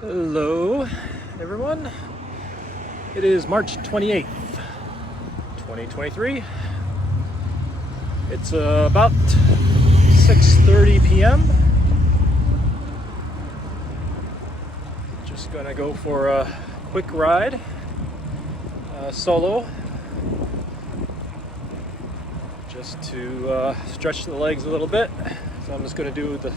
Hello, everyone. It is March 28th, 2023. It's about 6:30 p.m. Just gonna go for a quick ride, solo, just to stretch the legs a little bit. So I'm just gonna do the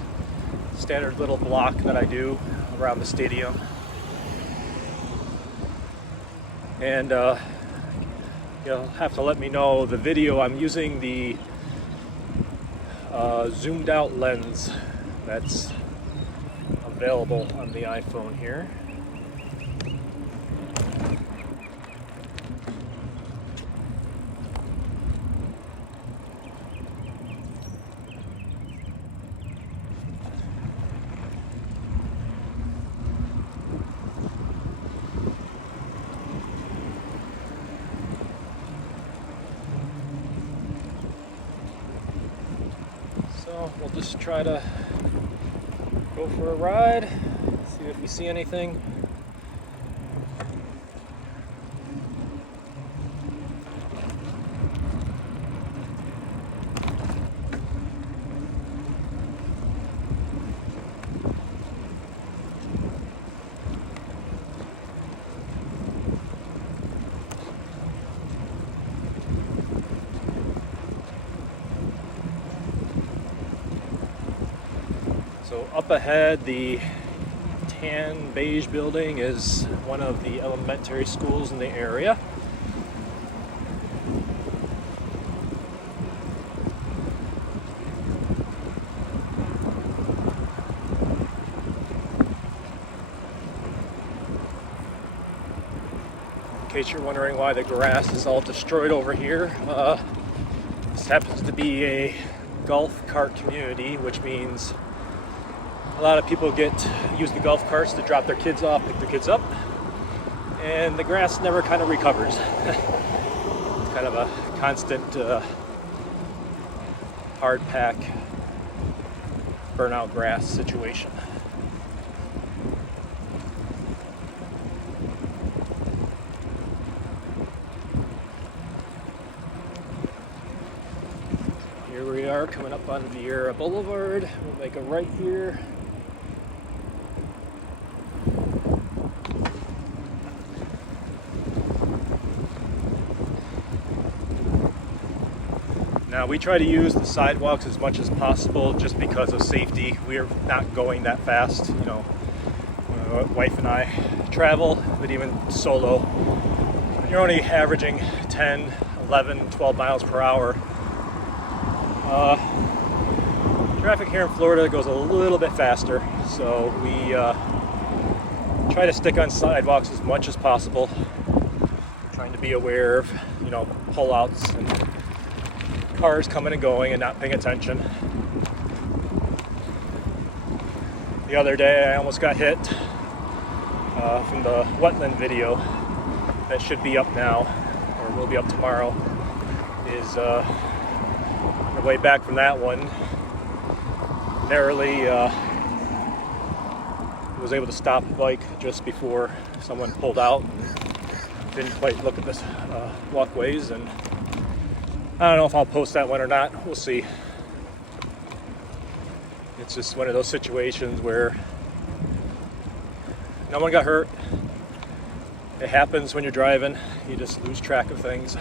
standard little block that I do around the stadium. And you'll have to let me know the video. I'm using the zoomed out lens that's available on the iPhone here. So we'll just try to go for a ride, see if we see anything. So up ahead, the tan beige building is one of the elementary schools in the area. In case you're wondering why the grass is all destroyed over here, this happens to be a golf cart community, which means a lot of people use the golf carts to drop their kids off, pick their kids up, and the grass never kind of recovers. It's kind of a constant hard pack, burnout grass situation. Here we are coming up on Vieira Boulevard. We'll make a right here. Now we try to use the sidewalks as much as possible just because of safety. We're not going that fast, my wife and I travel, but even solo, you're only averaging 10, 11, 12 miles per hour. Traffic here in Florida goes a little bit faster, so we try to stick on sidewalks as much as possible, trying to be aware of, pull-outs and cars coming and going and not paying attention. The other day I almost got hit from the wetland video that should be up now, or will be up tomorrow. Is on the way back from that one, narrowly was able to stop the bike just before someone pulled out and didn't quite look at the walkways, and I don't know if I'll post that one or not. We'll see. It's just one of those situations where no one got hurt. It happens when you're driving. You just lose track of things.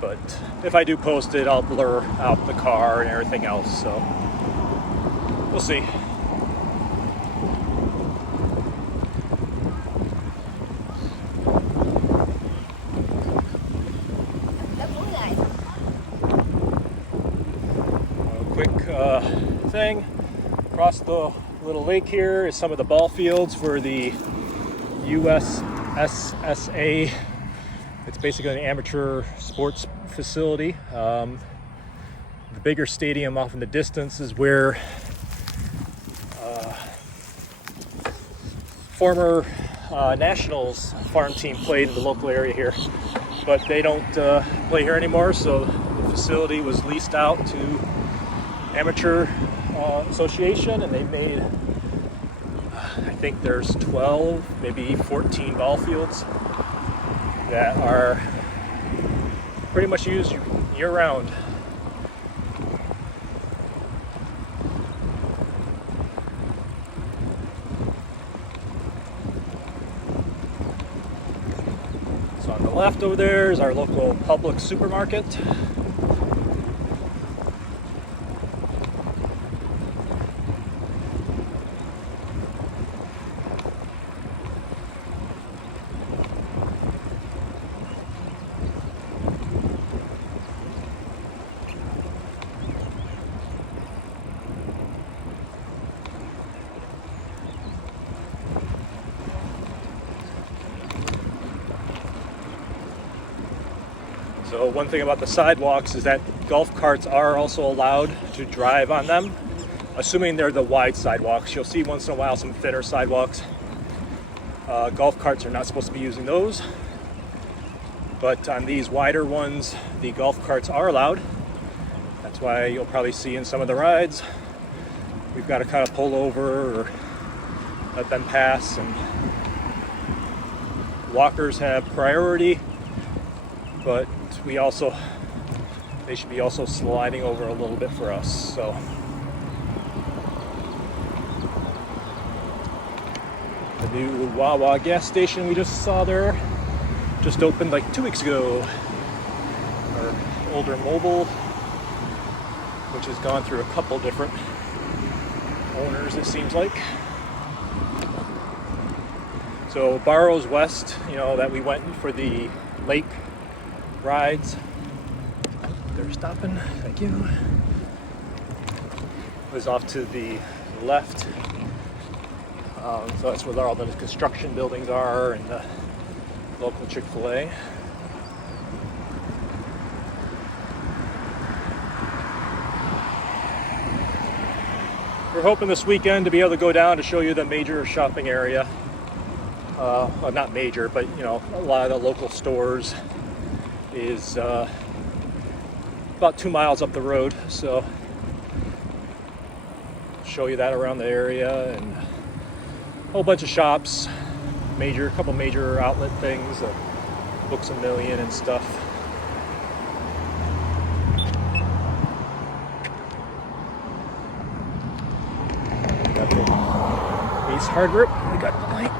But if I do post it, I'll blur out the car and everything else. So we'll see. Thing across the little lake here is some of the ball fields for the USSSA. It's basically an amateur sports facility. The bigger stadium off in the distance is where former Nationals farm team played in the local area here, but they don't play here anymore, so the facility was leased out to amateur association, and they made I think there's 12, maybe 14 ball fields that are pretty much used year-round. So on the left over there is our local Publix supermarket. So one thing about the sidewalks is that golf carts are also allowed to drive on them, assuming they're the wide sidewalks. You'll see once in a while some thinner sidewalks. Golf carts are not supposed to be using those, but on these wider ones, the golf carts are allowed. That's why you'll probably see in some of the rides, we've got to kind of pull over or let them pass, and walkers have priority, but they should be also sliding over a little bit for us. So the new Wawa gas station we just saw there just opened like 2 weeks ago. Our older Mobil, which has gone through a couple different owners, it seems like. So Barrows West, that we went for the lake rides. They're stopping, thank you. Was off to the left. So that's where all the construction buildings are and the local Chick-fil-A. We're hoping this weekend to be able to go down to show you the major shopping area. Well, not major, but a lot of the local stores is about 2 miles up the road, so show you that around the area, and a whole bunch of shops, a couple major outlet things, Books A Million and stuff. We got the Ace Hardware, we got the light.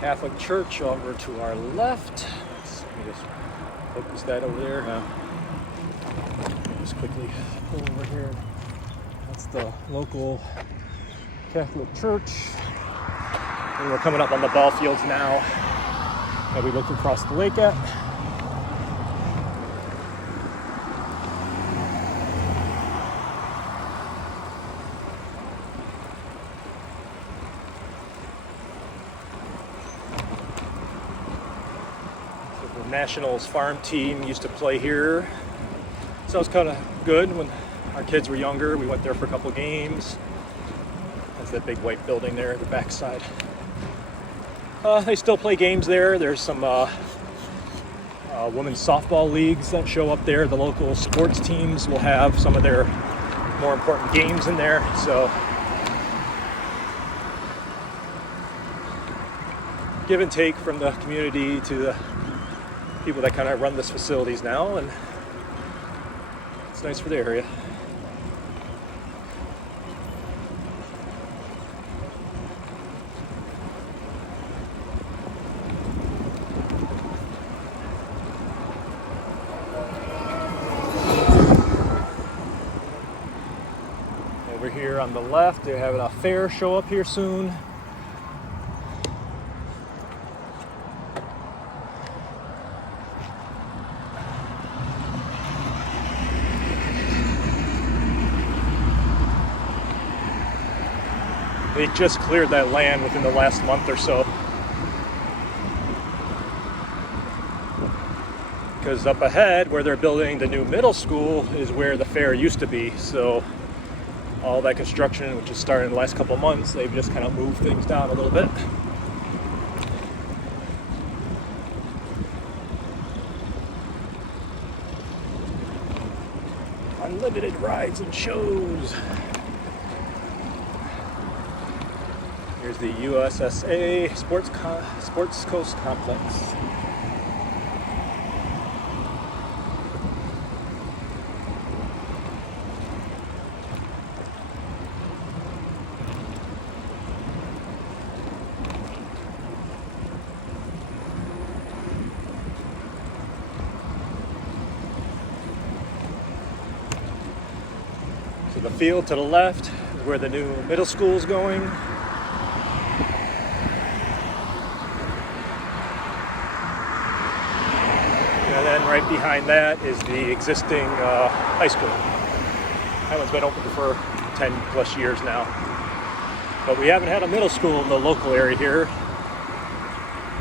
Catholic Church over to our left. Let me just focus that over there. Just quickly pull over here. That's the local Catholic Church. And we're coming up on the ball fields now that we looked across the lake at. Nationals farm team used to play here, so it was kind of good when our kids were younger. We went there for a couple games. That's that big white building there at the backside. They still play games there. There's some women's softball leagues that show up there. The local sports teams will have some of their more important games in there, so give and take from the community to the people that kind of run this facilities now, and it's nice for the area. Over here on the left, they're having a fair show up here soon. They just cleared that land within the last month or so, because up ahead where they're building the new middle school is where the fair used to be. So all that construction, which has started in the last couple of months, they've just kind of moved things down a little bit. Unlimited rides and shows. Here's the USSA Sports Coast Complex. So the field to the left is where the new middle school is going. And then right behind that is the existing high school. That one's been open for 10 plus years now. But we haven't had a middle school in the local area here.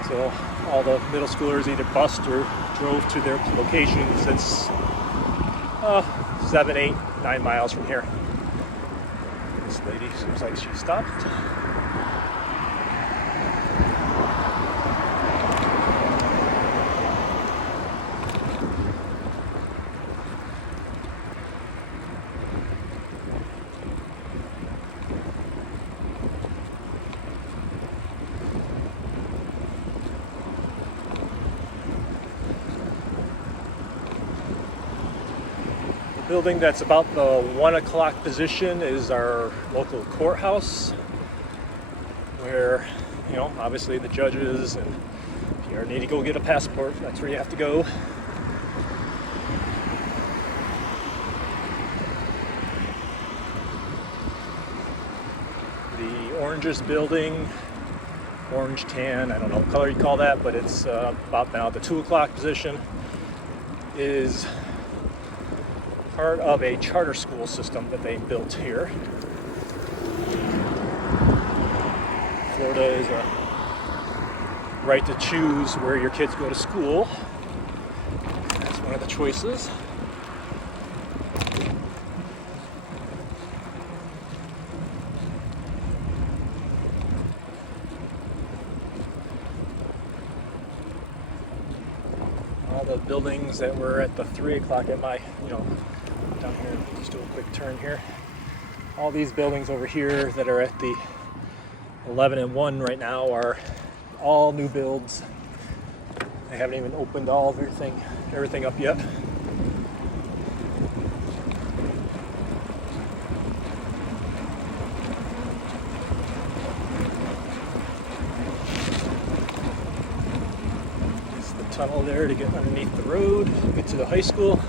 So all the middle schoolers either bused or drove to their locations. It's 7, 8, 9 miles from here. This lady seems like she stopped. Building that's about the 1 o'clock position is our local courthouse, where, you know, obviously the judges, and if you need to go get a passport, that's where you have to go. The Oranges building, orange tan, I don't know what color you call that, but it's about now the 2 o'clock position, is part of a charter school system that they built here. Florida is a right to choose where your kids go to school. That's one of the choices. All the buildings that were at the 3 o'clock at my, down here, just do a quick turn here. All these buildings over here that are at the 11 and 1 right now are all new builds. They haven't even opened all of everything up yet. There's the tunnel there to get underneath the road, get to the high school.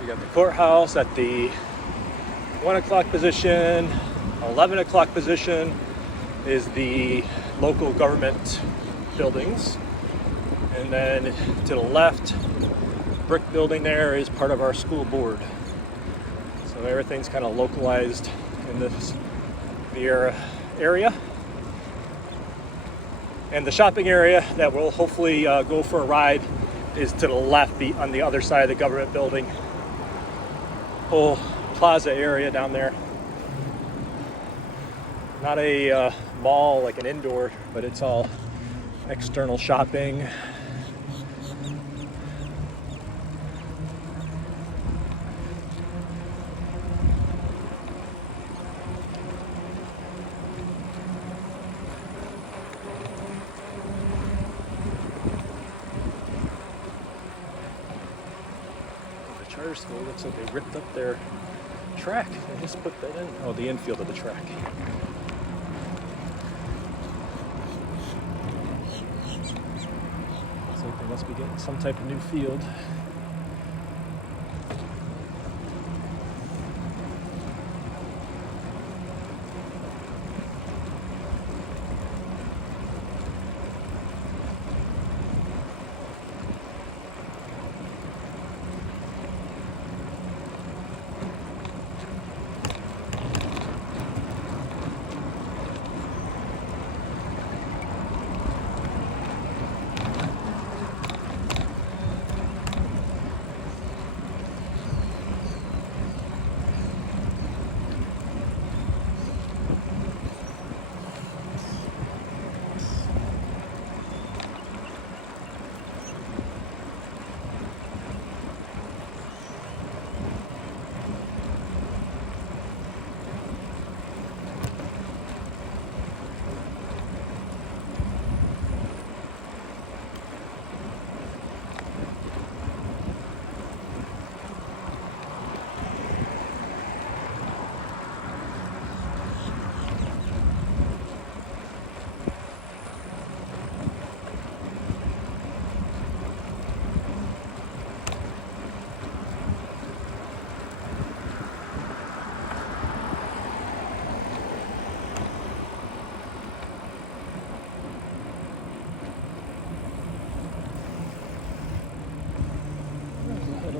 We got the courthouse at the 1 o'clock position. 11 o'clock position is the local government buildings. And then to the left, brick building there is part of our school board. So everything's kind of localized in the area. And the shopping area that will hopefully go for a ride is to the left, on the other side of the government building. Whole plaza area down there. Not a mall like an indoor, but it's all external shopping. Charter school looks like they ripped up their track. They just put that in. Oh, the infield of the track. Looks like they must be getting some type of new field.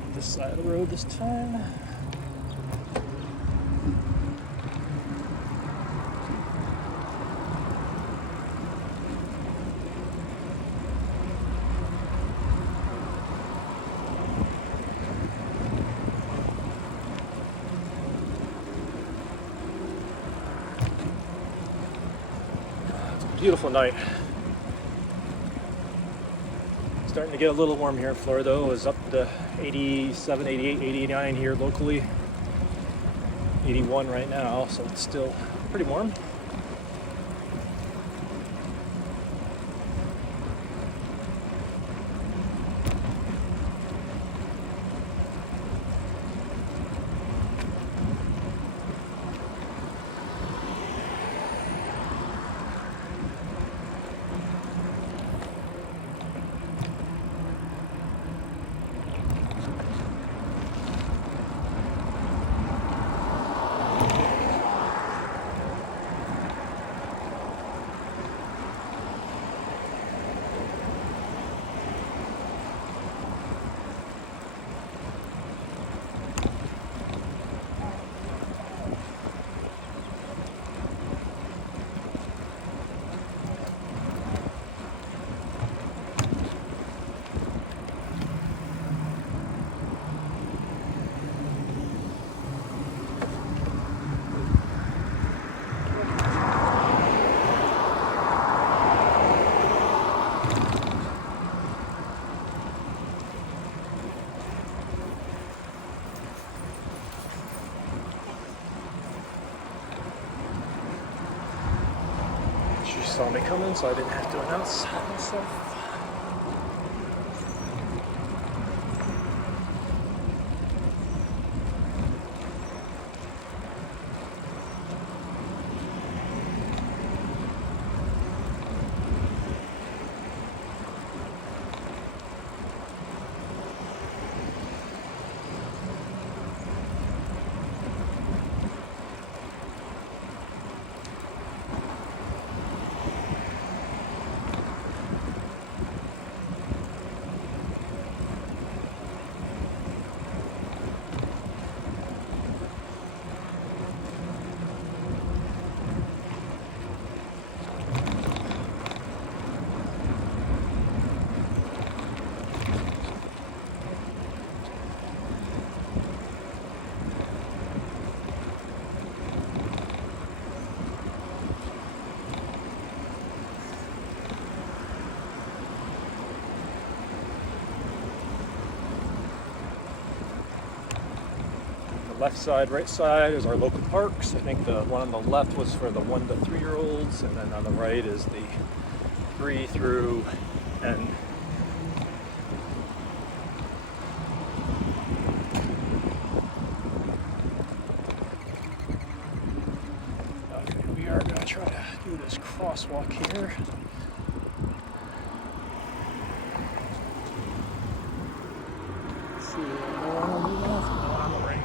up this side of the road this time. It's a beautiful night. Starting to get a little warm here in Florida, though. It's up to 87, 88, 89 here locally. 81 right now, so it's still pretty warm. She saw me coming, so I didn't have to announce myself. Left side, right side is our local parks. I think the one on the left was for the 1 to 3 year olds, and then on the right is the 3 through N. Okay, we are going to try to do this crosswalk here. Let's see, one on the left, one on the right.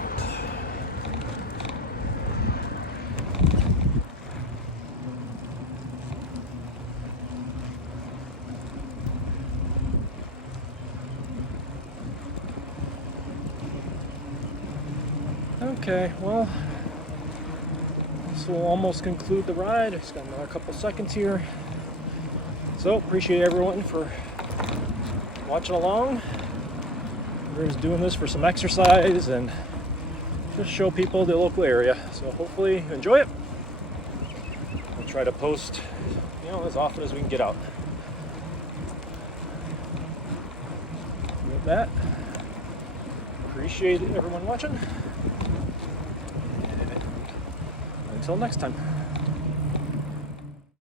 Okay, well, this will almost conclude the ride. It's got another couple seconds here. So, appreciate everyone for watching along. We're just doing this for some exercise and just show people the local area. So hopefully you enjoy it. We'll try to post, as often as we can get out. With that, appreciate everyone watching. Until next time.